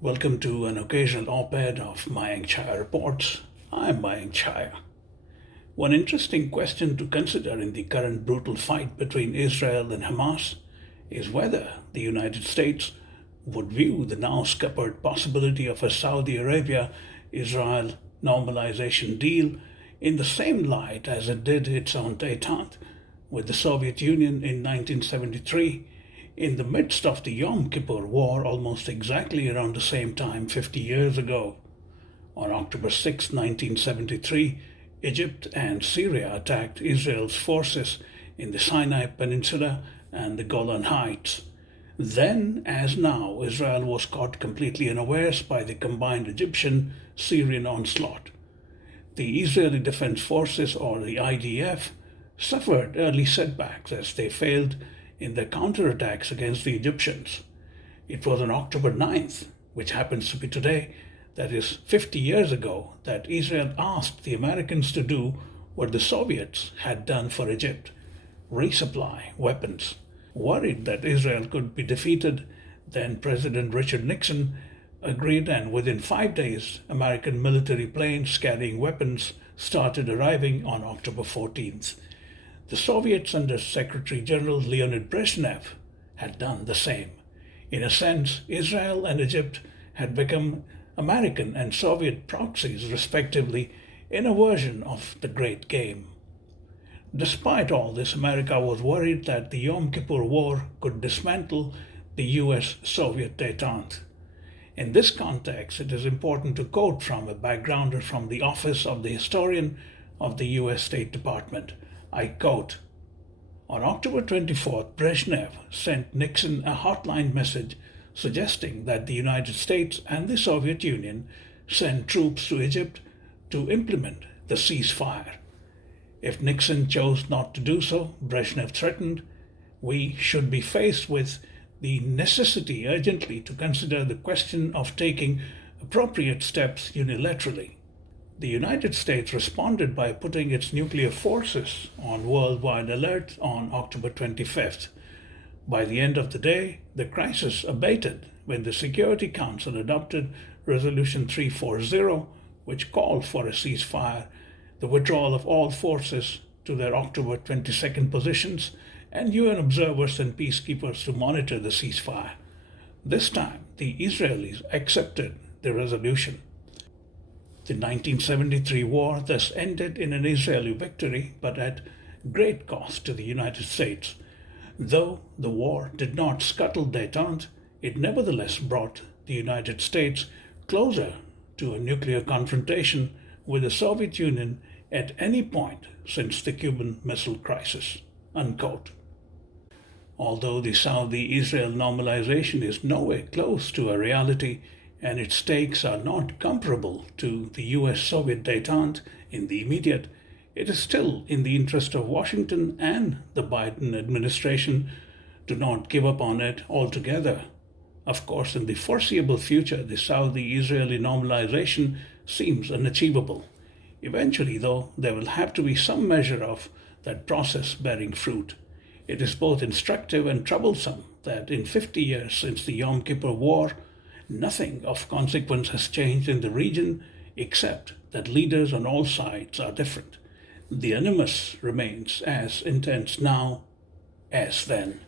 Welcome to an occasional op-ed of Mayank Chaya Reports. I'm Mayank Chaya. One interesting question to consider in the current brutal fight between Israel and Hamas is whether the United States would view the now scuppered possibility of a Saudi Arabia-Israel normalization deal in the same light as it did its own détente with the Soviet Union in 1973 in the midst of the Yom Kippur War almost exactly around the same time 50 years ago. On October 6, 1973, Egypt and Syria attacked Israel's forces in the Sinai Peninsula and the Golan Heights. Then, as now, Israel was caught completely unawares by the combined Egyptian-Syrian onslaught. The Israeli Defense Forces, or the IDF, suffered early setbacks as they failed in their counterattacks against the Egyptians. It was on October 9th, which happens to be today, that is 50 years ago, that Israel asked the Americans to do what the Soviets had done for Egypt: resupply weapons. Worried that Israel could be defeated, then President Richard Nixon agreed, and within 5 days, American military planes carrying weapons started arriving on October 14th. The Soviets under Secretary General Leonid Brezhnev had done the same. In a sense, Israel and Egypt had become American and Soviet proxies, respectively, in a version of the Great Game. Despite all this, America was worried that the Yom Kippur War could dismantle the US-Soviet détente. In this context, it is important to quote from a backgrounder from the Office of the Historian of the US State Department. I quote, "On October 24th, Brezhnev sent Nixon a hotline message suggesting that the United States and the Soviet Union send troops to Egypt to implement the ceasefire. If Nixon chose not to do so, Brezhnev threatened, we should be faced with the necessity urgently to consider the question of taking appropriate steps unilaterally. The United States responded by putting its nuclear forces on worldwide alert on October 25th. By the end of the day, the crisis abated when the Security Council adopted Resolution 340, which called for a ceasefire, the withdrawal of all forces to their October 22nd positions, and UN observers and peacekeepers to monitor the ceasefire. This time, the Israelis accepted the resolution. The 1973 war thus ended in an Israeli victory, but at great cost to the United States. Though the war did not scuttle détente, it nevertheless brought the United States closer to a nuclear confrontation with the Soviet Union at any point since the Cuban Missile Crisis." Unquote. Although the Saudi-Israel normalization is nowhere close to a reality, and its stakes are not comparable to the US-Soviet détente in the immediate, it is still in the interest of Washington and the Biden administration to not give up on it altogether. Of course, in the foreseeable future, the Saudi-Israeli normalization seems unachievable. Eventually, though, there will have to be some measure of that process bearing fruit. It is both instructive and troublesome that in 50 years since the Yom Kippur War, nothing of consequence has changed in the region except that leaders on all sides are different. The animus remains as intense now as then.